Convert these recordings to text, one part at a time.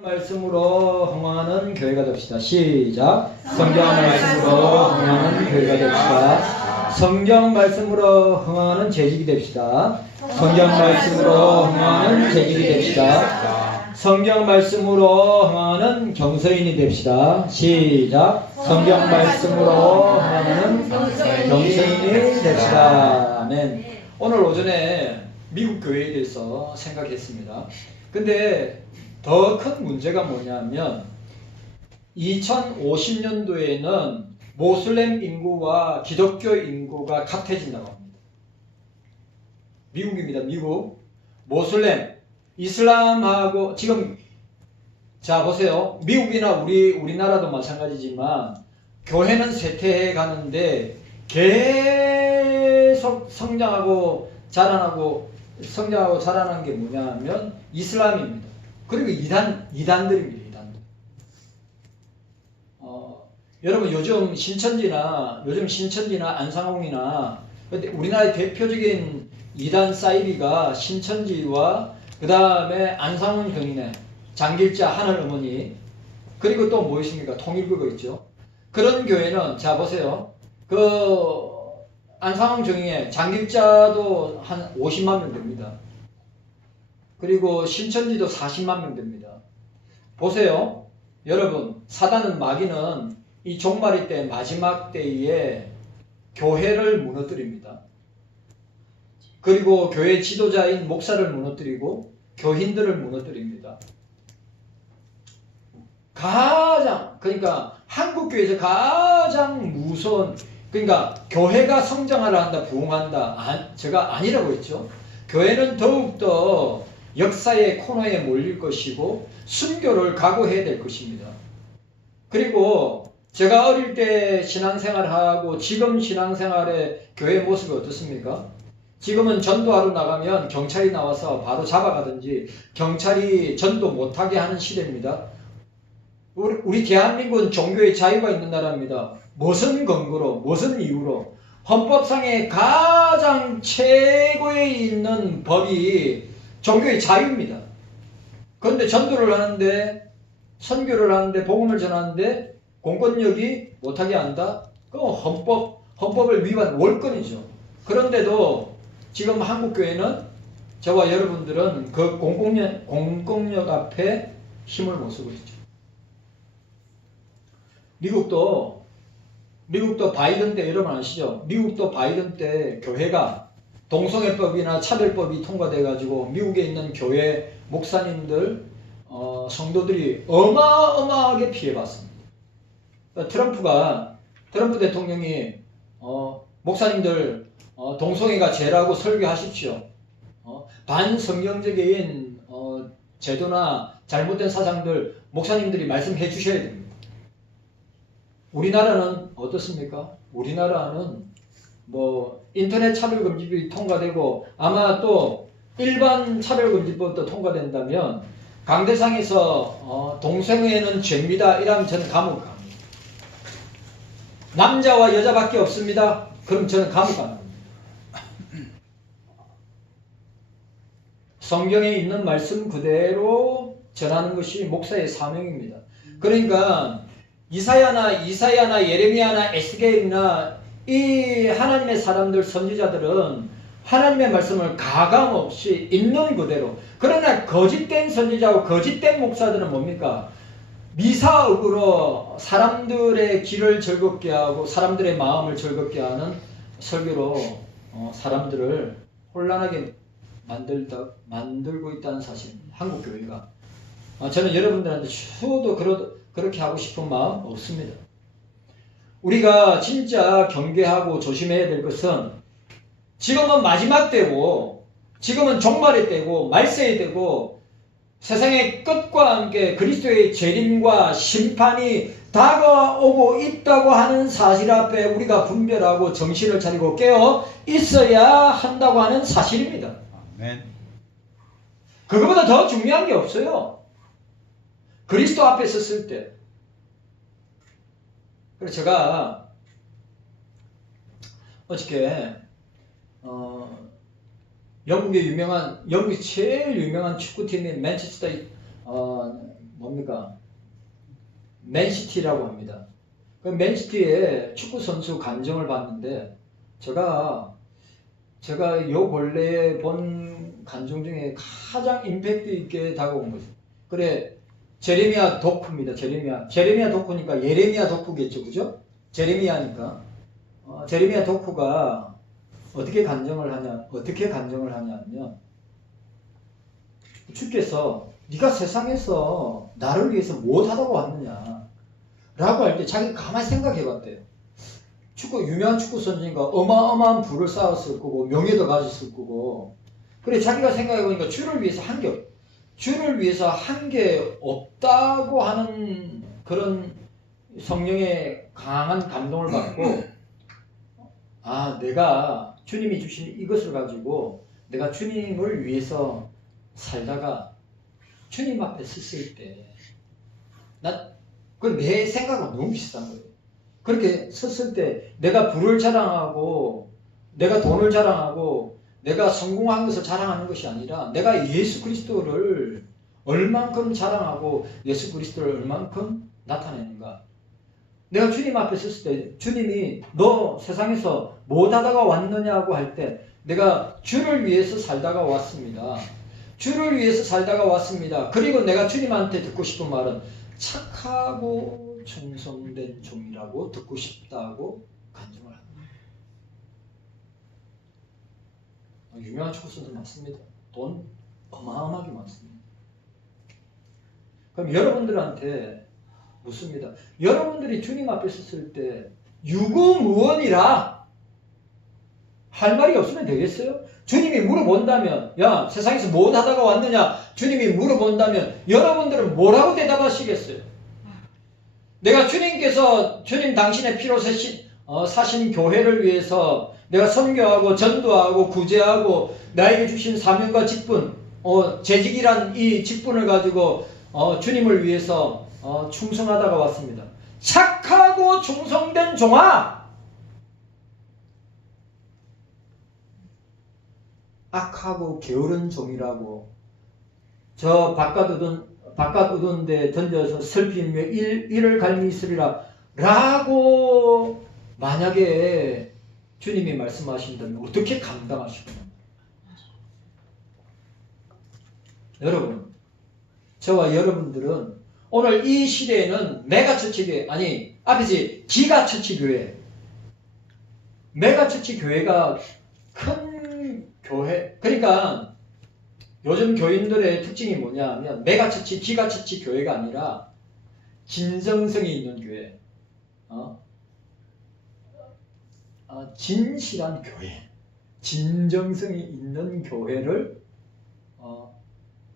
말씀으로 흥하는 교회가 됩시다. 시작. 성경 말씀으로 흥하는 교회가 됩시다. 성경 말씀으로 흥하는 재직이 됩시다. 성경 말씀으로 흥하는 재직이 됩시다. 성경 말씀으로 흥하는 경서인이 됩시다. 시작. 성경 말씀으로 흥하는 경서인이 됩시다. 아멘. 오늘 오전에 미국 교회에 대해서 생각했습니다. 근데 더 큰 문제가 뭐냐면 2050년도에는 모슬렘 인구와 기독교 인구가 같아진다고 합니다. 미국입니다. 미국. 모슬렘, 이슬람하고 지금 자 보세요. 미국이나 우리나라도 마찬가지지만 교회는 쇠퇴해 가는데 계속 성장하고 자라나는 게 뭐냐면 이슬람입니다. 그리고 이단들입니다. 이단들. 여러분 요즘 신천지나 안상홍이나 우리나라의 대표적인 이단 사이비가 신천지와 그 다음에 안상홍 경인회, 장길자 하늘어머니, 그리고 또 뭐 있습니까? 통일교가 있죠. 그런 교회는 자 보세요. 그 안상홍 경인회, 장길자도 한 50만 명 됩니다. 그리고 신천지도 40만 명 됩니다. 보세요. 여러분, 사단은 마귀는 이 종말의 때 마지막 때에 교회를 무너뜨립니다. 그리고 교회 지도자인 목사를 무너뜨리고 교인들을 무너뜨립니다. 그러니까 한국교회에서 가장 무서운, 그러니까 교회가 성장하라 한다, 부흥한다, 제가 아니라고 했죠. 교회는 더욱더 역사의 코너에 몰릴 것이고 순교를 각오해야 될 것입니다. 그리고 제가 어릴 때 신앙생활하고 지금 신앙생활의 교회 모습이 어떻습니까? 지금은 전도하러 나가면 경찰이 나와서 바로 잡아가든지 경찰이 전도 못하게 하는 시대입니다. 우리 대한민국은 종교의 자유가 있는 나라입니다. 무슨 근거로, 무슨 이유로? 헌법상의 가장 최고에 있는 법이 종교의 자유입니다. 그런데 전도를 하는데, 선교를 하는데, 복음을 전하는데 공권력이 못하게 한다? 그건 헌법을 위반 월권이죠. 그런데도 지금 한국교회는 저와 여러분들은 그 공권력 앞에 힘을 못 쓰고 있죠. 미국도 바이든 때 여러분 아시죠? 미국도 바이든 때 교회가 동성애법이나 차별법이 통과돼가지고 미국에 있는 교회 목사님들, 성도들이 어마어마하게 피해봤습니다. 트럼프 대통령이 목사님들 동성애가 죄라고 설교하십시오. 반성경적인 제도나 잘못된 사상들 목사님들이 말씀해 주셔야 됩니다. 우리나라는 어떻습니까? 우리나라는 인터넷 차별금지법이 통과되고 아마 또 일반 차별금지법도 통과된다면 강대상에서 동성애는 죄입니다. 이러면 저는 감옥 갑니다. 남자와 여자밖에 없습니다. 그럼 저는 감옥 갑니다. 성경에 있는 말씀 그대로 전하는 것이 목사의 사명입니다. 그러니까 이사야나 예레미야나 에스겔이나 이 하나님의 사람들, 선지자들은 하나님의 말씀을 가감없이 있는 그대로, 그러나 거짓된 선지자고 거짓된 목사들은 뭡니까? 미사역으로 사람들의 길을 즐겁게 하고 사람들의 마음을 즐겁게 하는 설교로 사람들을 혼란하게 만들고 있다는 사실입니다. 한국교회가. 저는 여러분들한테 저도 그렇게 하고 싶은 마음 없습니다. 우리가 진짜 경계하고 조심해야 될 것은 지금은 마지막 때고 지금은 종말의 때고 말세의 때고 세상의 끝과 함께 그리스도의 재림과 심판이 다가오고 있다고 하는 사실 앞에 우리가 분별하고 정신을 차리고 깨어 있어야 한다고 하는 사실입니다. 아멘. 그거보다 더 중요한 게 없어요. 그리스도 앞에 섰을 때. 그래서 제가 어저께 영국의 제일 유명한 축구팀인 맨체스터 아닙니까? 맨시티라고 합니다. 그 맨시티에 축구 선수 감정을 봤는데 제가 요 근래에 본 감정 중에 가장 임팩트 있게 다가온 거죠. 그래, 제레미야 덕후입니다. 제레미야 덕후니까 예레미야 덕후겠죠, 그죠? 제레미야니까. 제레미야 덕후가 어떻게 간정을 하냐면 주께서 네가 세상에서 나를 위해서 무엇하다고 왔느냐 라고 할 때 자기가 가만히 생각해 봤대요. 유명한 축구 선수니까 어마어마한 부를 쌓았을 거고 명예도 가졌을 거고, 그래 자기가 생각해 보니까 주를 위해서 한 게 없다고 하는 그런 성령의 강한 감동을 받고, 내가 주님이 주신 이것을 가지고 내가 주님을 위해서 살다가 주님 앞에 섰을 때 내 생각은 너무 비슷한 거예요. 그렇게 섰을 때 내가 부를 자랑하고 내가 돈을 자랑하고 내가 성공한 것을 자랑하는 것이 아니라 내가 예수 그리스도를 얼만큼 자랑하고 예수 그리스도를 얼만큼 나타내는가. 내가 주님 앞에 섰을 때 주님이 너 세상에서 무엇하다가 왔느냐고 할 때 내가 주를 위해서 살다가 왔습니다. 주를 위해서 살다가 왔습니다. 그리고 내가 주님한테 듣고 싶은 말은 착하고 충성된 종이라고 듣고 싶다고 간증을 합니다. 유명한 축구 선수 맞습니다. 돈 어마어마하게 많습니다. 그럼 여러분들한테 묻습니다. 여러분들이 주님 앞에 섰을 때 유구무원이라 할 말이 없으면 되겠어요? 주님이 물어본다면, 야 세상에서 뭐 하다가 왔느냐 주님이 물어본다면 여러분들은 뭐라고 대답하시겠어요? 내가 주님 당신의 피로 사신 교회를 위해서 내가 선교하고 전도하고 구제하고 나에게 주신 사명과 직분, 재직이란 이 직분을 가지고 주님을 위해서 충성하다가 왔습니다. 착하고 충성된 종아! 악하고 게으른 종이라고 저 바깥 어두운 데 던져서 슬피며 이를 갈미 있으리라 라고 만약에 주님이 말씀하신다면 어떻게 감당하시겠냐. 여러분, 저와 여러분들은 오늘 이 시대에는 메가처치교회, 앞에서 기가처치교회, 메가처치교회가 큰 교회, 그러니까 요즘 교인들의 특징이 뭐냐 하면 메가처치, 기가처치 교회가 아니라 진정성이 있는 교회, 진실한 교회, 진정성이 있는 교회를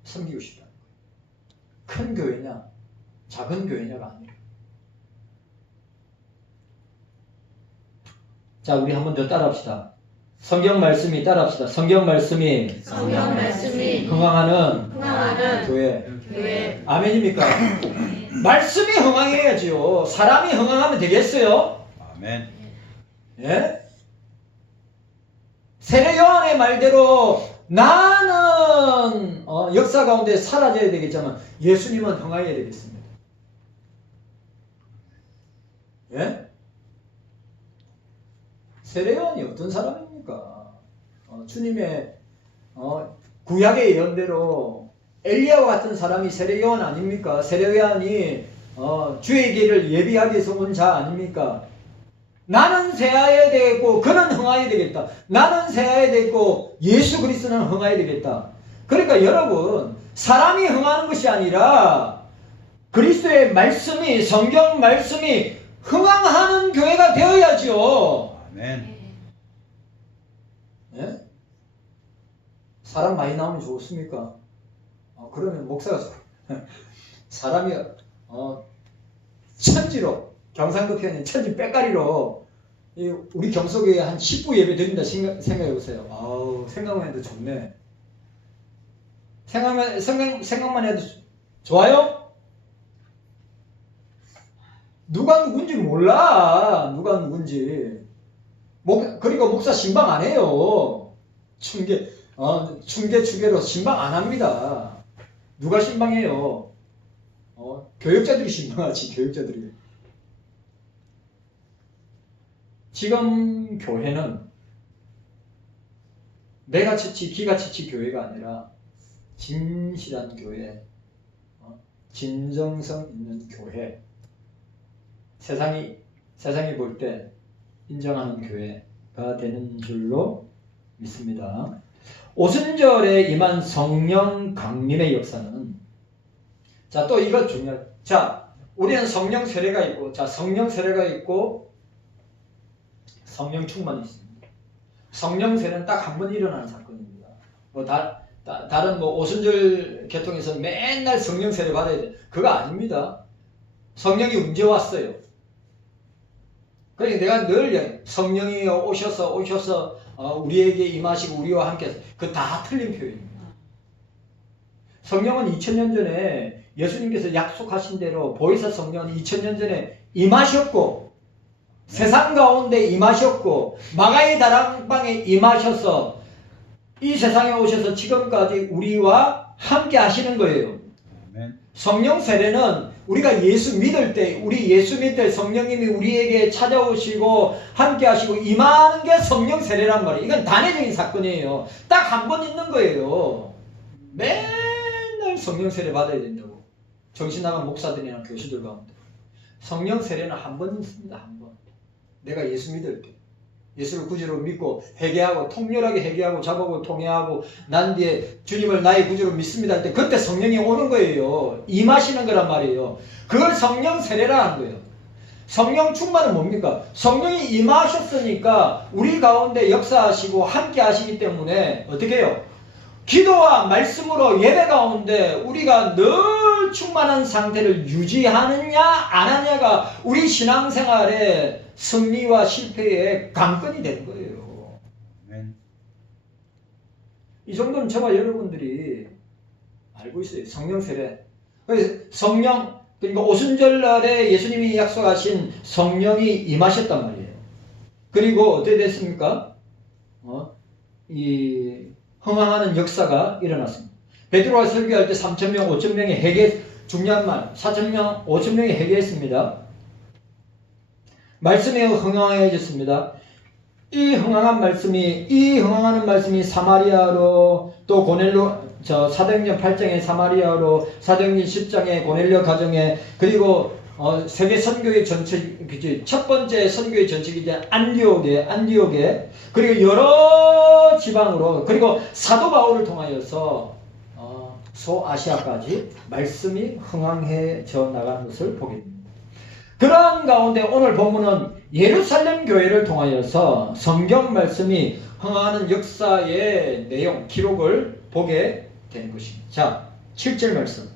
섬기고 싶다는 거예요. 큰 교회냐 작은 교회냐가 아니라. 자, 우리 한 번 더 따라합시다. 성경 말씀이 따라합시다. 성경 말씀이 흥황하는 교회. 아멘입니까? 말씀이 흥황해야지요. 사람이 흥황하면 되겠어요? 아멘. 예? 세례 요한의 말대로 나는 역사 가운데 사라져야 되겠지만 예수님은 흥하여야 되겠습니다. 예? 세례 요한이 어떤 사람입니까? 주님의 구약의 예언대로 엘리야와 같은 사람이 세례 요한 아닙니까? 세례 요한이 주의 길을 예비하기 위해서 온 자 아닙니까? 나는 새하여야 되겠고 그는 흥하여야 되겠다. 나는 새하여야 되겠고 예수 그리스도는 흥하여야 되겠다. 그러니까 여러분, 사람이 흥하는 것이 아니라 그리스도의 말씀이, 성경 말씀이 흥황하는 교회가 되어야죠. 아멘. 예? 사람 많이 나오면 좋습니까? 그러면 목사가 사람이 천지로, 경상도 표현인 천지 빼가리로 우리 경속에 한 10부 예배 드린다 생각해 보세요. 생각만 해도 좋네. 생각만 해도 좋아요? 누가 누군지 몰라. 누가 누군지. 그리고 목사 신방 안 해요. 충계 추계로 신방 안 합니다. 누가 신방해요? 교역자들이 신명하지, 교역자들이. 지금 교회는 내가 처치, 기가 처치 교회가 아니라 진실한 교회, 진정성 있는 교회, 세상이 볼 때 인정하는 교회가 되는 줄로 믿습니다. 오순절에 임한 성령 강림의 역사는, 자, 또 이거 중요해요. 자, 우리는 성령 세례가 있고, 성령 세례가 있고, 성령 충만이 있습니다. 성령 세례는 딱 한 번 일어나는 사건입니다. 다른 오순절 계통에서 맨날 성령 세례 받아야 돼. 그거 아닙니다. 성령이 언제 왔어요? 그러니까 내가 늘 성령이 오셔서 우리에게 임하시고 우리와 함께, 그 다 틀린 표현입니다. 성령은 2000년 전에 예수님께서 약속하신 대로 보혜사 성령은 2000년 전에 임하셨고, 세상 가운데 임하셨고, 마가의 다락방에 임하셔서 이 세상에 오셔서 지금까지 우리와 함께 하시는 거예요. 성령 세례는 우리가 예수 믿을 때, 우리 예수 믿을 때 성령님이 우리에게 찾아오시고 함께 하시고 임하는 게 성령 세례란 말이에요. 이건 단회적인 사건이에요. 딱 한 번 있는 거예요. 맨날 성령 세례 받아야 된다고. 정신 나간 목사들이나 교수들 가운데. 성령 세례는 한 번 있습니다. 한 번. 내가 예수 믿을 때. 예수를 구주로 믿고 회개하고 통렬하게 회개하고 자복을 통회하고 난 뒤에 주님을 나의 구주로 믿습니다 할 때, 그때 성령이 오는 거예요. 임하시는 거란 말이에요. 그걸 성령 세례라는 거예요. 성령 충만은 뭡니까? 성령이 임하셨으니까 우리 가운데 역사하시고 함께 하시기 때문에 어떻게 해요? 기도와 말씀으로 예배 가운데 우리가 늘 충만한 상태를 유지하느냐 안 하느냐가 우리 신앙생활의 승리와 실패의 관건이 되는 거예요. 이 정도는 저와 여러분들이 알고 있어요. 성령 세례. 그러니까 오순절날에 예수님이 약속하신 성령이 임하셨단 말이에요. 그리고 어떻게 됐습니까? 이 흥황하는 역사가 일어났습니다. 베드로가 설교할 때 3,000명, 5,000명이 회개, 중요한 말, 4,000명, 5,000명이 회개했습니다. 말씀에 흥황해졌습니다. 이 흥황하는 말씀이 사마리아로, 또 고넬료, 사도행전 8장의 사마리아로, 사도행전 10장의 고넬료 가정에, 그리고 세계 선교의 전체, 첫 번째 선교의 전책이 이제 안디옥에, 그리고 여러 지방으로, 그리고 사도 바울을 통하여서 소아시아까지 말씀이 흥황해져 나가는 것을 보게 됩니다. 그런 가운데 오늘 본문은 예루살렘 교회를 통하여서 성경 말씀이 흥하는 역사의 내용, 기록을 보게 되는 것입니다. 자, 7절 말씀.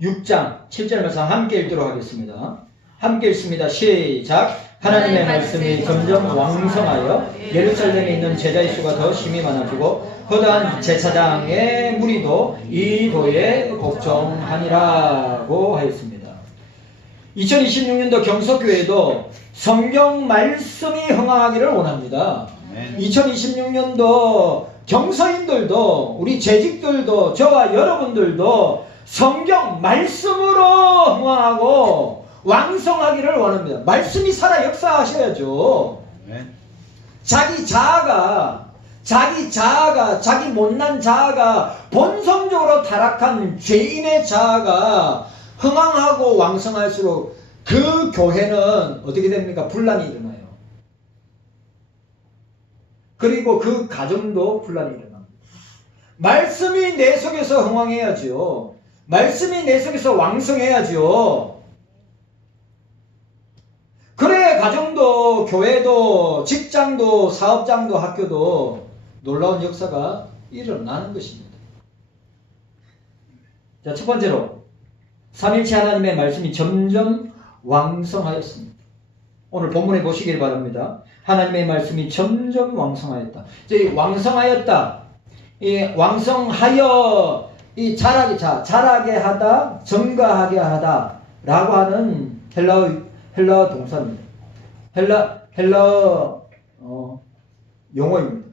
6장 7절 말씀 함께 읽도록 하겠습니다. 함께 읽습니다. 시작. 하나님의 말씀이 점점 왕성하여 예루살렘에 있는 제자의 수가 더 심히 많아지고 거대한 제사장의 무리도 이 도에 복종하니라고 하였습니다. 2026년도 경서교회도 성경 말씀이 흥황하기를 원합니다. 2026년도 경서인들도 우리 재직들도 저와 여러분들도 성경 말씀으로 흥황하고 왕성하기를 원합니다. 말씀이 살아 역사하셔야죠. 자기 자아가 자기 못난 자아가 본성적으로 타락한 죄인의 자아가 흥황하고 왕성할수록 그 교회는 어떻게 됩니까? 분란이 일어나요. 그리고 그 가정도 분란이 일어납니다. 말씀이 내 속에서 흥황해야죠. 말씀이 내 속에서 왕성해야죠. 그래야 가정도 교회도 직장도 사업장도 학교도 놀라운 역사가 일어나는 것입니다. 자, 첫 번째로 삼일체 하나님의 말씀이 점점 왕성하였습니다. 오늘 본문에 보시길 바랍니다. 하나님의 말씀이 점점 왕성하였다. 이제 왕성하였다. 이 왕성하여 이 자라게 하다, 증가하게 하다라고 하는 헬라어 동사입니다. 헬라어 용어입니다.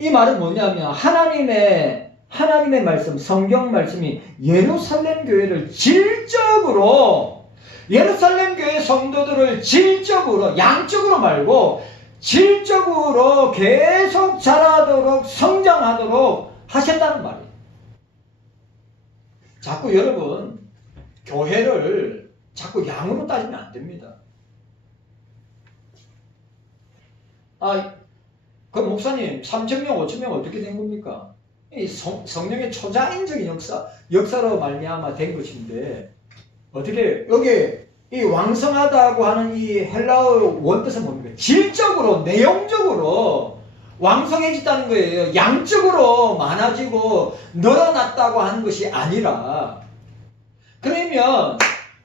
이 말은 뭐냐면 하나님의 하나님의 말씀, 성경 말씀이 예루살렘 교회를 질적으로, 예루살렘 교회 성도들을 질적으로, 양적으로 말고 질적으로 계속 자라도록 성장하도록 하셨다는 말이에요. 자꾸 여러분 교회를 자꾸 양으로 따지면 안 됩니다. 그럼 목사님 3,000명, 5,000명 어떻게 된 겁니까? 이 성령의 초자연적인 역사로 말미암아 된 것인데, 어떻게 여기 이 왕성하다고 하는 이 헬라어 원뜻은 뭡니까? 질적으로, 내용적으로 왕성해졌다는 거예요. 양적으로 많아지고 늘어났다고 하는 것이 아니라. 그러면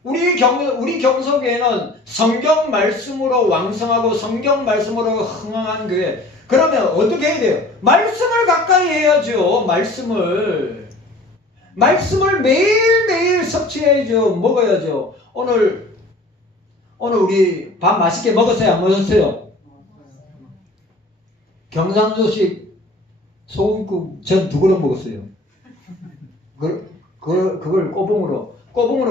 우리 경속에는 성경 말씀으로 왕성하고 성경 말씀으로 흥황한 교회, 그러면 어떻게 해야 돼요? 말씀을 가까이 해야죠. 말씀을 매일매일 섭취해야죠. 먹어야죠. 오늘 우리 밥 맛있게 먹었어요? 안 먹었어요? 경상도식 소금국 전 2그릇 먹었어요. 그걸 꼬붕으로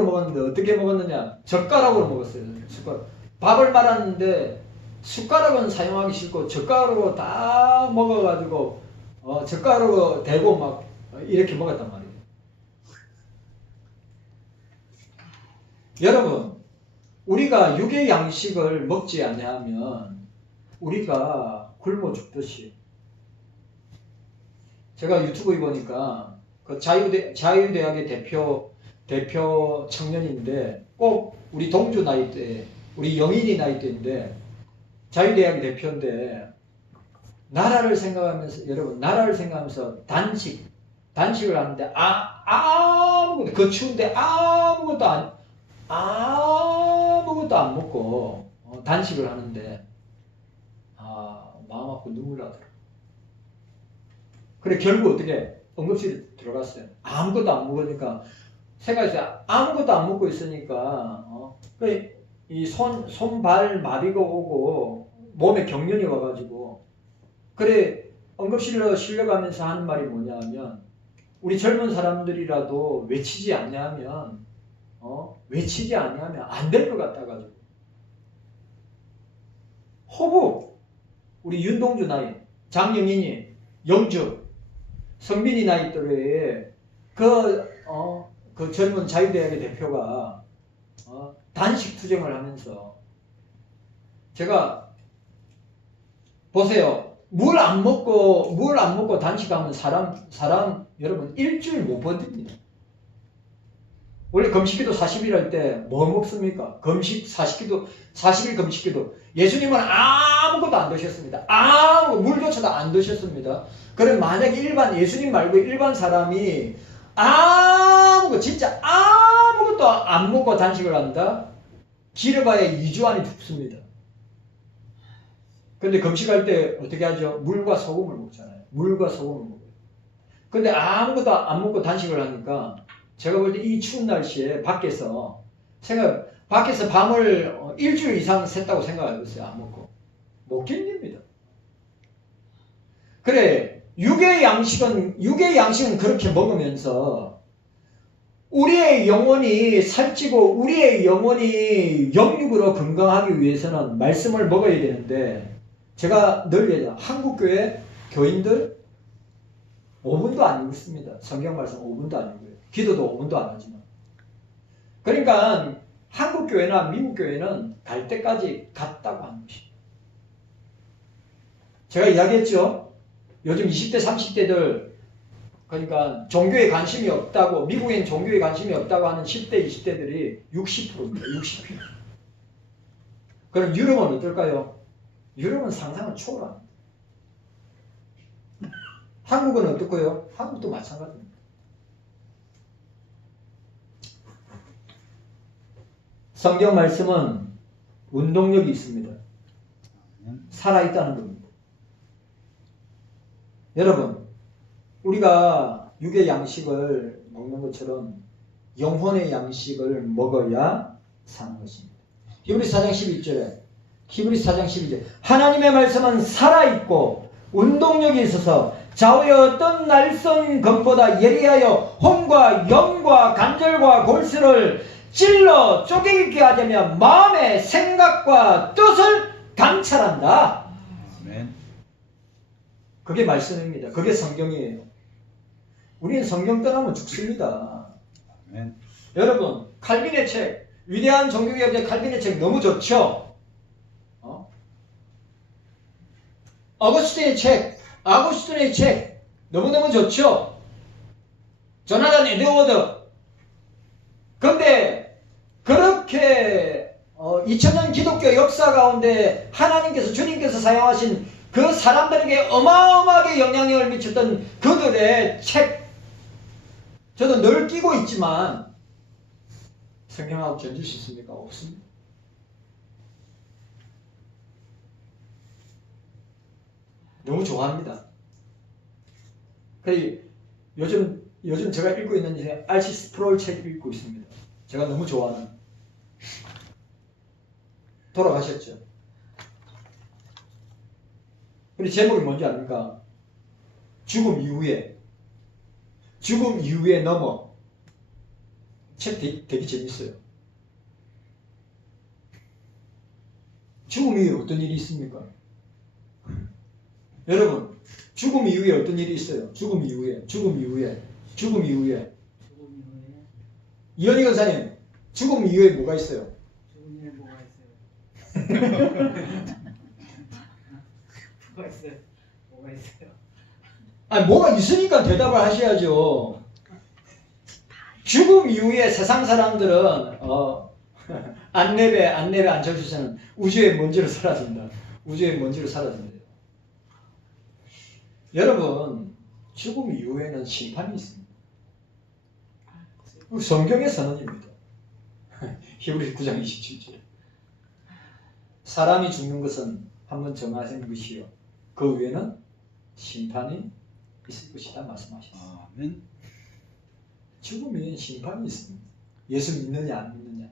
먹었는데 어떻게 먹었느냐? 젓가락으로 먹었어요. 숟가락. 밥을 말았는데 숟가락은 사용하기 싫고 젓가락으로 다 먹어가지고 젓가락으로 대고 막 이렇게 먹었단 말이에요. 여러분, 우리가 육의 양식을 먹지 아니하면 우리가 굶어 죽듯이. 제가 유튜브에 보니까 그 자유대학의 대표 청년인데, 꼭 우리 동주 나이대, 우리 영인이 나이대인데 자유대학의 대표인데, 나라를 생각하면서 단식을 하는데 아무것도, 그 추운데 아무것도 안 먹고 단식을 하는데 마음 아프고 눈물 나더라. 그래 결국 어떻게 응급실에 들어갔어요. 아무것도 안 먹으니까 생각했어요. 아무것도 안 먹고 있으니까 이 손발 마비가 오고 몸에 경련이 와가지고, 그래 응급실로 실려가면서 하는 말이 뭐냐면, 우리 젊은 사람들이라도 외치지 아니하면 안 될 것 같아가지고 호부, 우리 윤동주 나이, 장영인이, 영주, 성빈이 나이 또래에 그 젊은 자유대학의 대표가 단식 투쟁을 하면서, 제가 보세요. 물 안 먹고 단식하면 사람 여러분 일주일 못 버팁니다. 원래 금식기도 40일 할 때 뭐 먹습니까? 금식 40일 금식기도 예수님은 아무것도 안 드셨습니다. 물조차도 안 드셨습니다. 그럼 만약에 예수님 말고 일반 사람이 진짜 아무것도 안 먹고 단식을 한다? 길어봐야 2주 안에 죽습니다. 근데 금식할 때 어떻게 하죠? 물과 소금을 먹잖아요. 물과 소금을 먹어요. 근데 아무것도 안 먹고 단식을 하니까, 제가 볼 때 이 추운 날씨에 밖에서 밤을 일주일 이상 샜다고 생각해보세요. 안 먹고. 못 견딥니다. 그래, 육의 양식은 그렇게 먹으면서 우리의 영혼이 살찌고 우리의 영혼이 영육으로 건강하기 위해서는 말씀을 먹어야 되는데, 제가 늘 얘기해요. 한국교회 교인들 5분도 안 읽습니다. 성경 말씀 5분도 안 읽어요. 기도도 5분도 안 하지만. 그러니까 한국교회나 미국교회는 갈 때까지 갔다고 하는 것입니다. 제가 이야기했죠. 요즘 20대 30대들, 그러니까 종교에 관심이 없다고, 미국엔 종교에 관심이 없다고 하는 10대 20대들이 60%입니다. 60%. 그럼 유럽은 어떨까요? 유럽은 상상을 초월합니다. 한국은 어떨까요? 한국도 마찬가지입니다. 성경 말씀은 운동력이 있습니다. 살아있다는 겁니다. 여러분, 우리가 육의 양식을 먹는 것처럼 영혼의 양식을 먹어야 사는 것입니다. 히브리서 4장 12절에 하나님의 말씀은 살아있고 운동력이 있어서 좌우의 어떤 날선 검보다 예리하여 혼과 영과 관절과 골수를 찔러 쪼개게 하자며 마음의 생각과 뜻을 감찰한다. 아멘. 그게 말씀입니다. 그게 성경이에요. 우리는 성경 떠나면 죽습니다. 아멘. 여러분, 칼빈의 책, 위대한 종교개혁자 칼빈의 책 너무 좋죠? 아구스틴의 책 너무너무 좋죠? 조나단 에드워드. 근데 그렇게 2000년 기독교 역사 가운데 하나님께서 주님께서 사용하신 그 사람들에게 어마어마하게 영향력을 미쳤던 그들의 책, 저도 늘 끼고 있지만 성경하고 견줄 수 있습니까? 없습니다. 너무 좋아합니다. 요즘 제가 읽고 있는 R.C. 스프롤 책 읽고 있습니다. 제가 너무 좋아하는. 돌아가셨죠. 근데 제목이 뭔지 압니까? 죽음 이후에 넘어. 책 되게 재밌어요. 죽음 이후에 어떤 일이 있습니까? 여러분, 죽음 이후에 어떤 일이 있어요? 죽음 이후에. 이현희 권사님, 죽음 이후에 뭐가 있어요? 죽음 이후에 뭐가 있어요? 뭐가 있어요? 아니, 뭐가 있으니까 대답을 하셔야죠. 죽음 이후에 세상 사람들은 안내배 안철수는 우주의 먼지로 사라진다. 여러분, 죽음 이후에는 심판이 있습니다. 성경의 선언입니다. 히브리서 9장 27절. 사람이 죽는 것은 한번 정하신 것이요, 그 위에는 심판이 있을 것이다 말씀하셨습니다. 아멘. 죽음에 심판이 있습니다. 예수 믿느냐 안 믿느냐.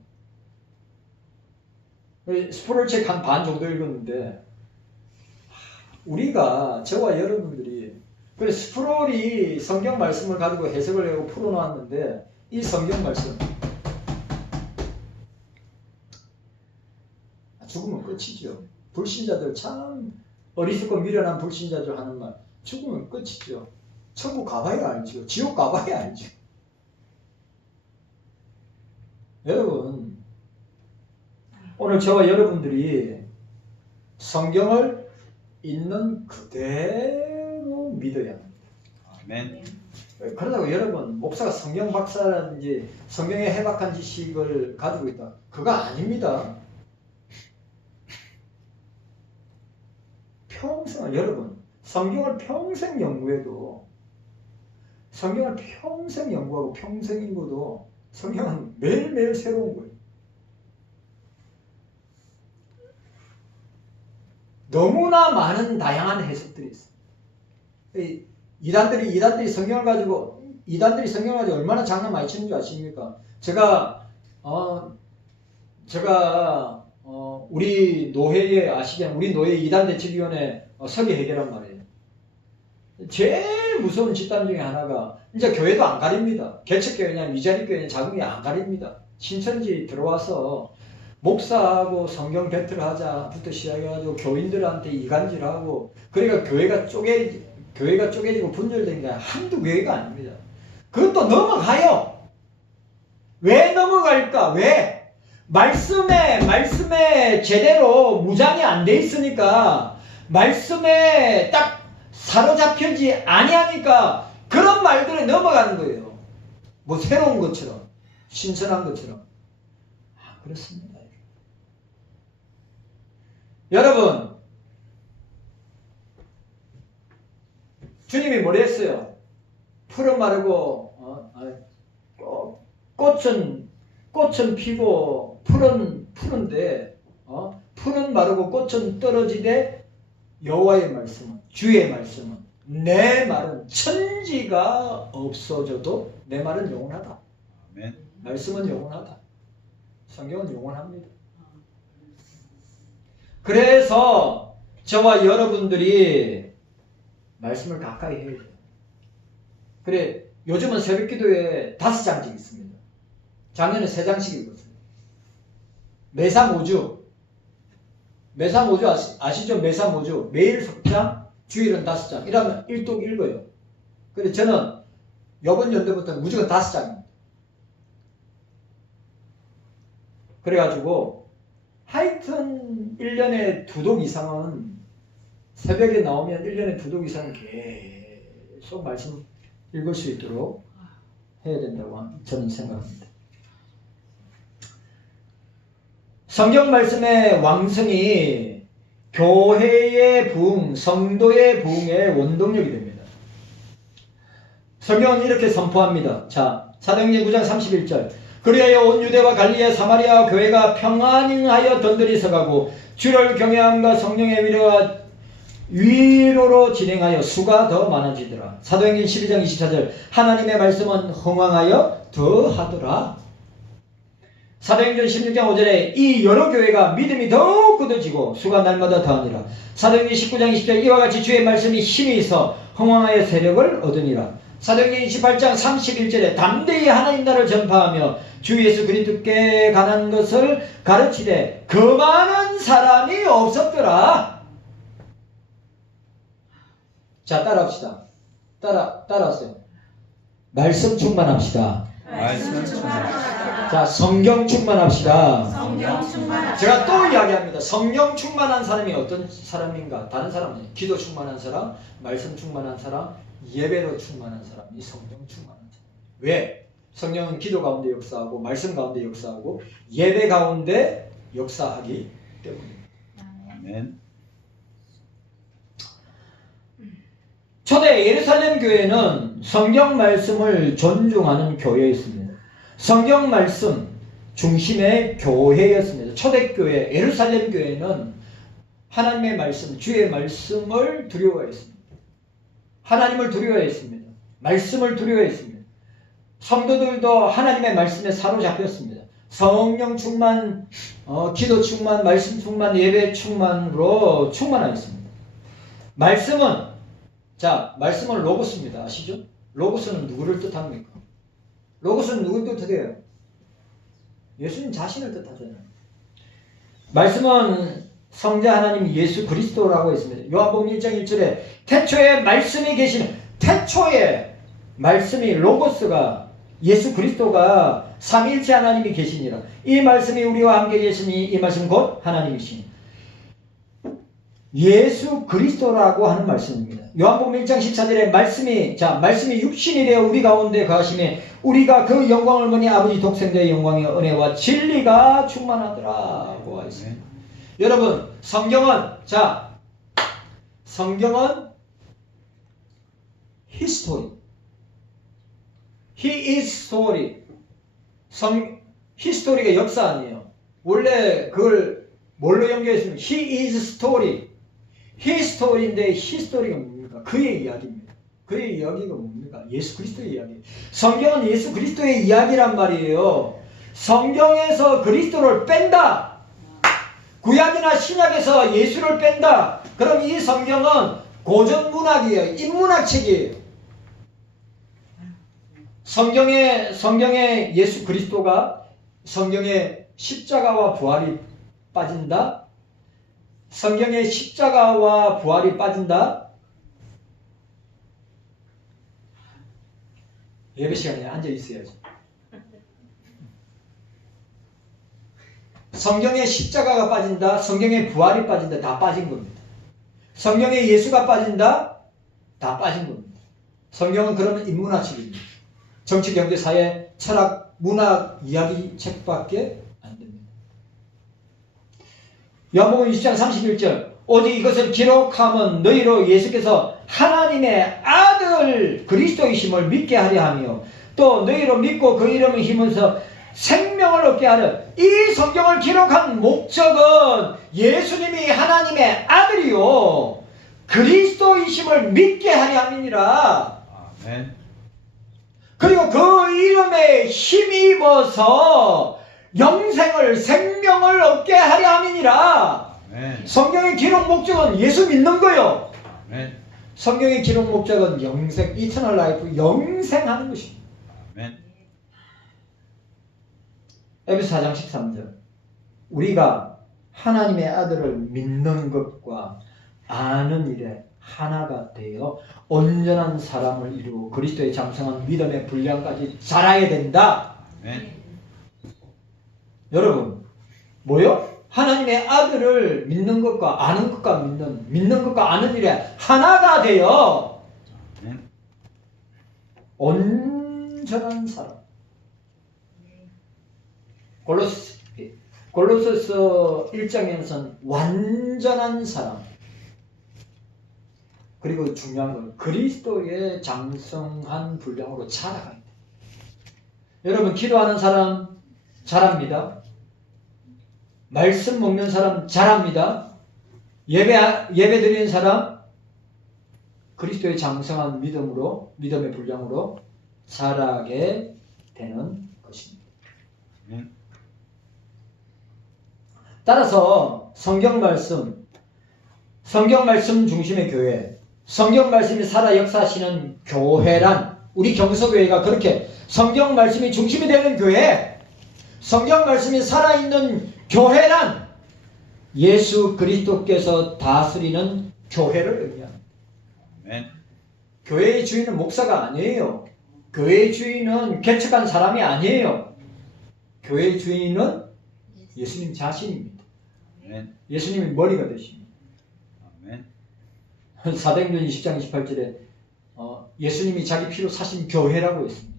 스프롤 책 한 반 정도 읽었는데, 우리가, 저와 여러분들이, 그래 스프롤이 성경 말씀을 가지고 해석을 하고 풀어놨는데, 이 성경 말씀, 죽으면 끝이죠. 불신자들 참 어리석고 미련한 불신자들 하는 말, 죽으면 끝이죠. 천국 가봐야 알죠. 지옥 가봐야 알죠. 여러분, 오늘 저와 여러분들이 성경을 있는 그대로 믿어야 합니다. 아멘. 그러다고 여러분, 목사가 성경 박사라든지 성경에 해박한 지식을 가지고 있다, 그거 아닙니다. 평생, 여러분, 성경을 평생 연구해도, 성경을 평생 연구하고 평생 읽어도 성경은 매일매일 새로운 거예요. 너무나 많은 다양한 해석들이 있어요. 이단들이 성경을 가지고 얼마나 장난 많이 치는 줄 아십니까? 제가 우리 노회에 아시겠지만, 우리 노회 이단대책위원회 서기회계란 말이에요. 제일 무서운 집단 중에 하나가, 이제 교회도 안 가립니다. 개척교회냐 미자립교회냐 작은 안 가립니다. 신천지 들어와서 목사하고 성경 배틀을 하자부터 시작해가지고 교인들한테 이간질하고, 그러니까 교회가 쪼개지고 분열된 게 한두 교회가 아닙니다. 그것도 넘어가요. 왜 넘어갈까? 왜? 말씀에 제대로 무장이 안 돼 있으니까, 말씀에 딱 사로잡혀지 아니하니까 그런 말들에 넘어가는 거예요. 뭐 새로운 것처럼, 신선한 것처럼. 그렇습니다. 여러분, 주님이 뭐라 했어요? 풀은 마르고 꽃은 피고 푸른데 풀은 마르고 꽃은 떨어지되 여호와의 말씀은, 주의 말씀은, 내 말은 천지가 없어져도 내 말은 영원하다. 아멘. 말씀은 영원하다. 성경은 영원합니다. 그래서 저와 여러분들이 말씀을 가까이 해야 돼요. 그래, 요즘은 새벽 기도에 5장씩 있습니다. 작년에 3장씩 읽었어요. 매사모주 아시죠? 매사모주 매일 석장, 주일은 5장 이러면 1독 읽어요. 그래, 저는 이번 연도부터 무조건 5장입니다. 그래가지고 하여튼 1년에 2독 이상은 새벽에 나오면 1년에 2독 이상은 계속 말씀 읽을 수 있도록 해야 된다고 저는 생각합니다. 성경 말씀의 왕성이 교회의 부흥, 성도의 부흥의 원동력이 됩니다. 성경은 이렇게 선포합니다. 자, 사도행전 9장 31절. 그리하여 온 유대와 갈릴리아 사마리아 교회가 평안하여 던들이 서가고 주를 경외함과 성령의 위로로 진행하여 수가 더 많아지더라. 사도행전 12장 24절. 하나님의 말씀은 흥왕하여 더하더라. 사도행전 16장 5절에 이 여러 교회가 믿음이 더욱 굳어지고 수가 날마다 더하니라. 사도행전 19장 20절. 이와 같이 주의 말씀이 힘이 있어 흥왕하여 세력을 얻으니라. 사도행전 28장 31절에 담대히 하나님 나라를 전파하며 주 예수 그리스도께 관한 것을 가르치되 그 많은 사람이 없었더라. 자, 따라합시다. 따라하세요. 말씀 충만합시다. 말씀 충만합시다. 자, 성경 충만합시다. 성경 충만합시다. 제가 또 이야기합니다. 성령 충만한 사람이 어떤 사람인가? 다른 사람은 기도 충만한 사람, 말씀 충만한 사람, 예배로 충만한 사람이 성령 충만한 사람. 왜? 성령은 기도 가운데 역사하고 말씀 가운데 역사하고 예배 가운데 역사하기 때문입니다. 아멘. 초대 예루살렘 교회는 성경 말씀을 존중하는 교회였습니다. 성경 말씀 중심의 교회였습니다. 초대교회 예루살렘 교회는 하나님의 말씀, 주의 말씀을 두려워했습니다. 하나님을 두려워했습니다. 말씀을 두려워했습니다. 성도들도 하나님의 말씀에 사로잡혔습니다. 성령 충만, 기도 충만, 말씀 충만, 예배 충만으로 충만하였습니다. 말씀은 로고스입니다. 아시죠? 로고스는 누구를 뜻합니까? 로고스는 누구를 뜻해요? 예수님 자신을 뜻하잖아요. 말씀은 성자 하나님 예수 그리스도라고 했습니다. 요한복음 1장 1절에 태초에 말씀이 계시는, 태초에 말씀이 로고스가 예수 그리스도가 삼위일체 하나님이 계시니라. 이 말씀이 우리와 함께 계시니 이 말씀 곧 하나님이시니 예수 그리스도라고 하는 말씀입니다. 요한복음 1장 14절에 말씀이 육신이 되어 우리 가운데 거하심에 우리가 그 영광을 보니 아버지 독생자의 영광의 은혜와 진리가 충만하더라고 하였습니다. 여러분, 성경은 history. He is story. history가 역사 아니에요. 원래 그걸 뭘로 연결했으면 he is story. 히스토리인데 히스토리가 뭡니까? 그의 이야기입니다. 그의 이야기가 뭡니까? 예수 그리스도의 이야기. 성경은 예수 그리스도의 이야기란 말이에요. 성경에서 그리스도를 뺀다. 구약이나 신약에서 예수를 뺀다. 그럼 이 성경은 고전문학이에요. 인문학책이에요. 성경에 예수 그리스도가 성경에 십자가와 부활이 빠진다. 성경에 십자가와 부활이 빠진다. 예배 시간에 앉아 있어야죠. 성경에 십자가가 빠진다. 성경에 부활이 빠진다. 다 빠진 겁니다. 성경에 예수가 빠진다. 다 빠진 겁니다. 성경은 그러면 인문학책입니다. 정치, 경제, 사회, 철학, 문학, 이야기 책밖에 안 됩니다. 요한복음 20장 31절 오직 이것을 기록함은 너희로 예수께서 하나님의 아들 그리스도이심을 믿게 하려 하며 또 너희로 믿고 그 이름을 힘써 생명을 얻게 하려. 이 성경을 기록한 목적은 예수님이 하나님의 아들이요 그리스도이심을 믿게 하려 함이니라. 아멘. 그리고 그 이름에 힘입어서 영생을, 생명을 얻게 하려 함이니라. 아멘. 성경의 기록 목적은 예수 믿는 거요. 아멘. 성경의 기록 목적은 영생, 이터널 라이프, 영생하는 것입니다. 아멘. 에베소 4장 13절. 우리가 하나님의 아들을 믿는 것과 아는 일에 하나가 되어 온전한 사람을 이루고 그리스도의 장성한 믿음의 분량까지 자라야 된다. 아멘. 여러분, 뭐요? 하나님의 아들을 믿는 것과 아는 것과 믿는 것과 아는 일에 하나가 되어 아멘. 온전한 사람. 골로새서 1장에서는 완전한 사람. 그리고 중요한 건 그리스도의 장성한 분량으로 자라가야 돼. 여러분, 기도하는 사람 잘합니다. 말씀 먹는 사람 잘합니다. 예배 드리는 사람 그리스도의 장성한 믿음의 분량으로 자라게 되는 것입니다. 따라서 성경 말씀 중심의 교회, 성경 말씀이 살아 역사하시는 교회란 우리 경서교회가 그렇게 성경 말씀이 중심이 되는 교회, 성경 말씀이 살아있는 교회란 예수 그리스도께서 다스리는 교회를 의미합니다. 아멘. 교회의 주인은 목사가 아니에요. 교회의 주인은 개척한 사람이 아니에요. 교회의 주인은 예수님 자신입니다. 아멘. 예수님이 머리가 되십니다. 아멘. 사도행전 20장 28절에 예수님이 자기 피로 사신 교회라고 했습니다.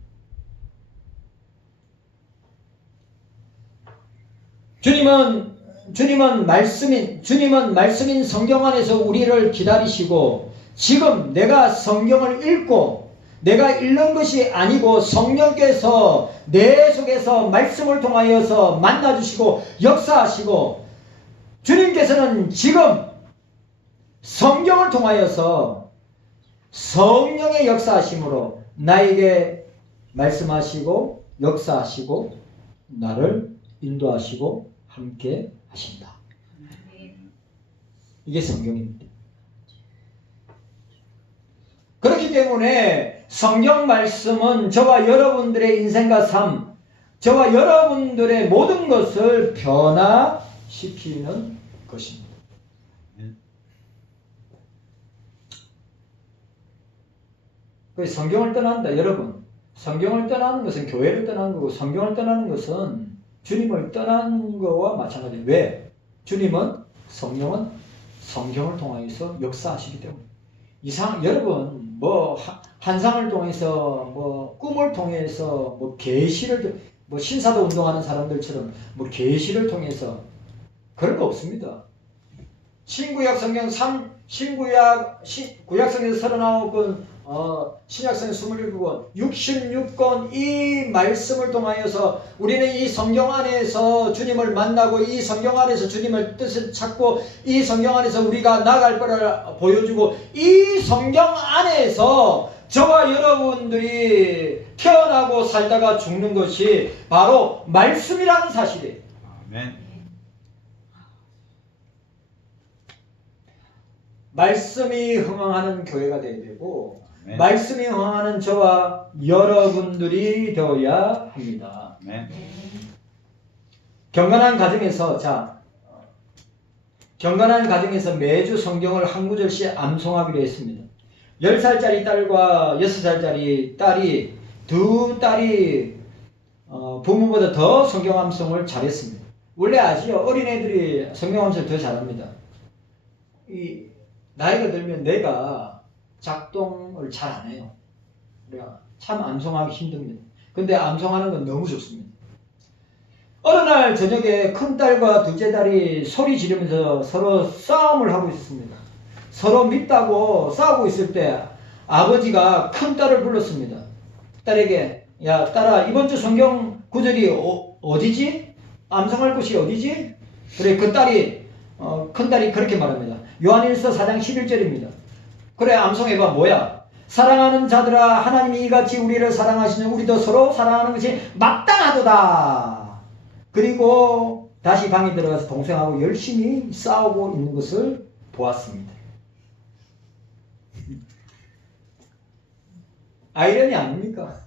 주님은 말씀인 성경 안에서 우리를 기다리시고 지금 내가 성경을 읽고 내가 읽는 것이 아니고 성령께서 내 속에서 말씀을 통하여서 만나주시고 역사하시고 주님께서는 지금 성경을 통하여서 성령의 역사하심으로 나에게 말씀하시고 역사하시고 나를 인도하시고 함께 하신다. 이게 성경입니다. 그렇기 때문에 성경 말씀은 저와 여러분들의 인생과 삶, 저와 여러분들의 모든 것을 변화시키는 것입니다. 그래서 성경을 떠난다. 여러분, 성경을 떠나는 것은 교회를 떠나는 거고 성경을 떠나는 것은 주님을 떠나는 거와 마찬가지예요. 왜? 주님은 성령은 성경을 통해서 역사하시기 때문에. 여러분 환상을 통해서 꿈을 통해서 계시를 신사도 운동하는 사람들처럼 계시를 통해서 그런 거 없습니다. 신구약 성경 구약 성경에서 39권, 신약 성경 27권, 66권 이 말씀을 통하여서 우리는 이 성경 안에서 주님을 만나고 이 성경 안에서 주님을 뜻을 찾고 이 성경 안에서 우리가 나갈 거를 보여주고 이 성경 안에서 저와 여러분들이 태어나고 살다가 죽는 것이 바로 말씀이라는 사실이에요. 아멘. 말씀이 흥황하는 교회가 되어야 되고 아멘. 말씀이 흥황하는 저와 여러분들이 되어야 합니다. 아멘. 경건한 가정에서 매주 성경을 한 구절씩 암송하기로 했습니다. 10살짜리 딸과 6살짜리 딸이 두 딸이 부모보다 더 성경 암송을 잘했습니다. 원래 아시죠? 어린애들이 성경 암송을 더 잘합니다. 나이가 들면 내가 작동을 잘 안 해요. 그래야 참 암송하기 힘듭니다. 근데 암송하는 건 너무 좋습니다. 어느 날 저녁에 큰딸과 둘째 딸이 소리 지르면서 서로 싸움을 하고 있었습니다. 서로 밉다고 싸우고 있을 때 아버지가 큰딸을 불렀습니다. 딸에게, 야 딸아, 이번 주 성경 구절이 어디지? 암송할 곳이 어디지? 그래, 큰딸이 그렇게 말합니다. 요한일서 4장 11절입니다. 그래, 암송해봐. 뭐야? 사랑하는 자들아, 하나님이 이같이 우리를 사랑하시는 우리도 서로 사랑하는 것이 마땅하도다. 그리고 다시 방에 들어가서 동생하고 열심히 싸우고 있는 것을 보았습니다. 아이러니 아닙니까?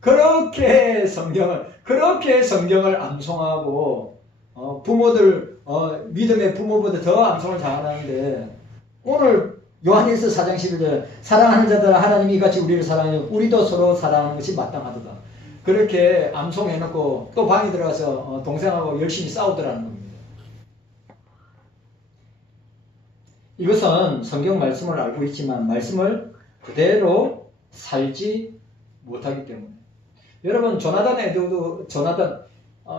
그렇게 성경을 암송하고 부모들 믿음의 부모보다 더 암송을 잘하는데 오늘 요한일서 4장 11절 사랑하는 자들아 하나님이 같이 우리를 사랑하여 우리도 서로 사랑하는 것이 마땅하도다. 그렇게 암송해놓고 또 방에 들어가서 동생하고 열심히 싸우더라는 겁니다. 이것은 성경 말씀을 알고 있지만 말씀을 그대로 살지 못하기 때문에 여러분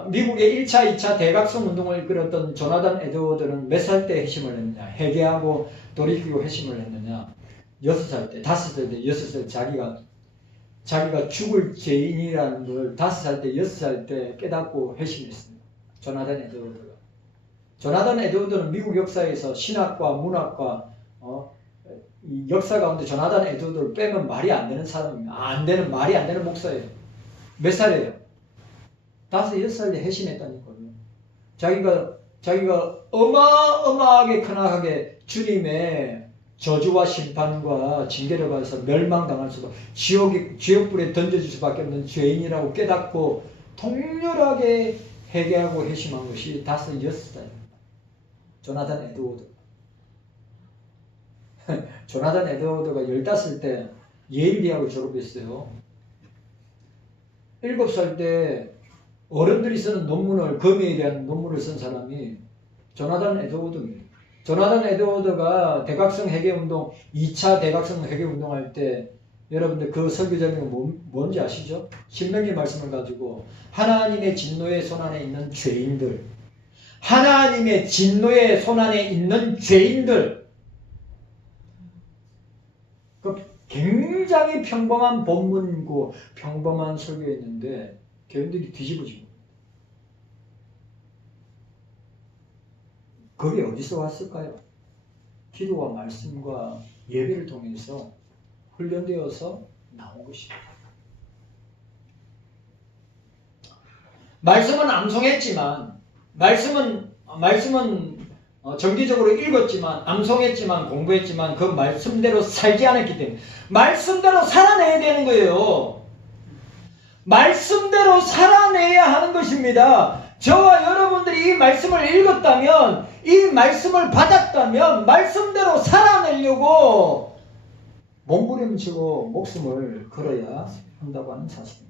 미국의 1차, 2차 대각성 운동을 이끌었던 조나단 에드워드는 몇 살 때 회심을 했느냐? 회개하고 돌이키고 회심을 했느냐? 6살 때, 5살 때, 6살 때 자기가 죽을 죄인이라는 걸 5살 때, 6살 때 깨닫고 회심했습니다. 조나단 에드워드가. 조나단 에드워드는 미국 역사에서 신학과 문학과 이 역사 가운데 조나단 에드워드를 빼면 말이 안 되는 사람입니다. 말이 안 되는 목사예요. 몇 살이에요? 5, 6살 때 회심했다니까요. 자기가 어마어마하게 크나하게 주님의 저주와 심판과 징계를 받아서 멸망당할 수밖에 지옥불에 던져질 수밖에 없는 죄인이라고 깨닫고 통렬하게 회개하고 회심한 것이 5, 6살입니다. 조나단 에드워드. 조나단 에드워드가 15살 때 예일 대학을 졸업했어요. 7살 때 어른들이 쓰는 논문을 검의에 대한 논문을 쓴 사람이 조나단 에드워드입니다. 조나단 에드워드가 대각성 회개운동 2차 대각성 회개운동 할 때 여러분들 그 설교 제목이 뭔지 아시죠? 신명기 말씀을 가지고 하나님의 진노의 손안에 있는 죄인들 하나님의 진노의 손안에 있는 죄인들 굉장히 평범한 본문이고 평범한 설교였는데 교인들이 뒤집어진 거예요. 그게 어디서 왔을까요? 기도와 말씀과 예배를 통해서 훈련되어서 나온 것입니다. 말씀은 암송했지만 말씀은 정기적으로 읽었지만 암송했지만 공부했지만 그 말씀대로 살지 않았기 때문에 말씀대로 살아내야 되는 거예요. 말씀대로 살아내야 하는 것입니다. 저와 여러분들이 이 말씀을 읽었다면 이 말씀을 받았다면 말씀대로 살아내려고 몸부림치고 목숨을 걸어야 한다고 하는 사실입니다.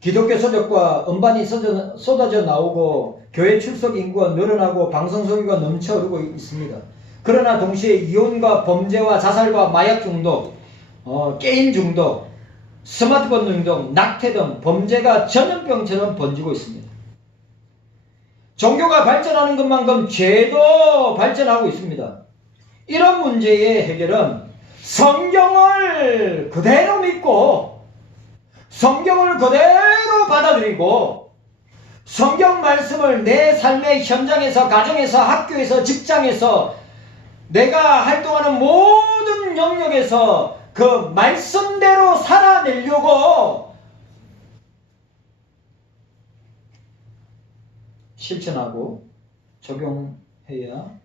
기독교 서적과 음반이 쏟아져 나오고 교회 출석 인구가 늘어나고 방송 소비가 넘쳐 흐르고 있습니다. 그러나 동시에 이혼과 범죄와 자살과 마약 중독, 게임 중독, 스마트폰 중독, 낙태 등 범죄가 전염병처럼 번지고 있습니다. 종교가 발전하는 것만큼 죄도 발전하고 있습니다. 이런 문제의 해결은 성경을 그대로 믿고 성경을 그대로 받아들이고 성경 말씀을 내 삶의 현장에서 가정에서 학교에서 직장에서 내가 활동하는 모든 영역에서 그 말씀대로 살아내려고 실천하고 적용해야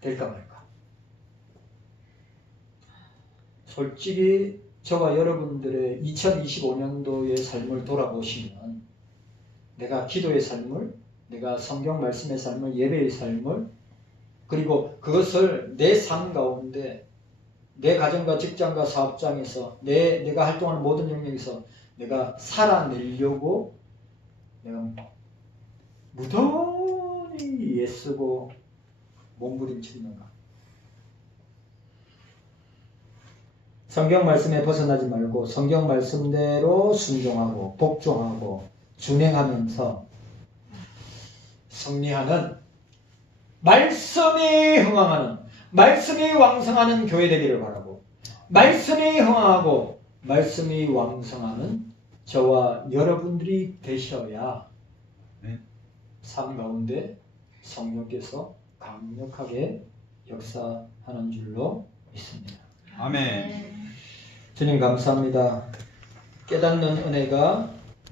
될까 말까. 솔직히 저와 여러분들의 2025년도의 삶을 돌아보시면 내가 기도의 삶을, 내가 성경 말씀의 삶을, 예배의 삶을, 그리고 그것을 내 삶 가운데 내 가정과 직장과 사업장에서 내가 활동하는 모든 영역에서 내가 살아내려고 내가 무던히 애쓰고 몸부림치는가. 성경 말씀에 벗어나지 말고 성경 말씀대로 순종하고 복종하고 준행하면서 승리하는 말씀이 흥황하는 말씀이 왕성하는 교회 되기를 바라고 말씀이 흥황하고 말씀이 왕성하는 저와 여러분들이 되셔야 삶 가운데 성령께서 강력하게 역사하는 줄로 믿습니다. 아멘. 주님 감사합니다. 깨닫는 은혜가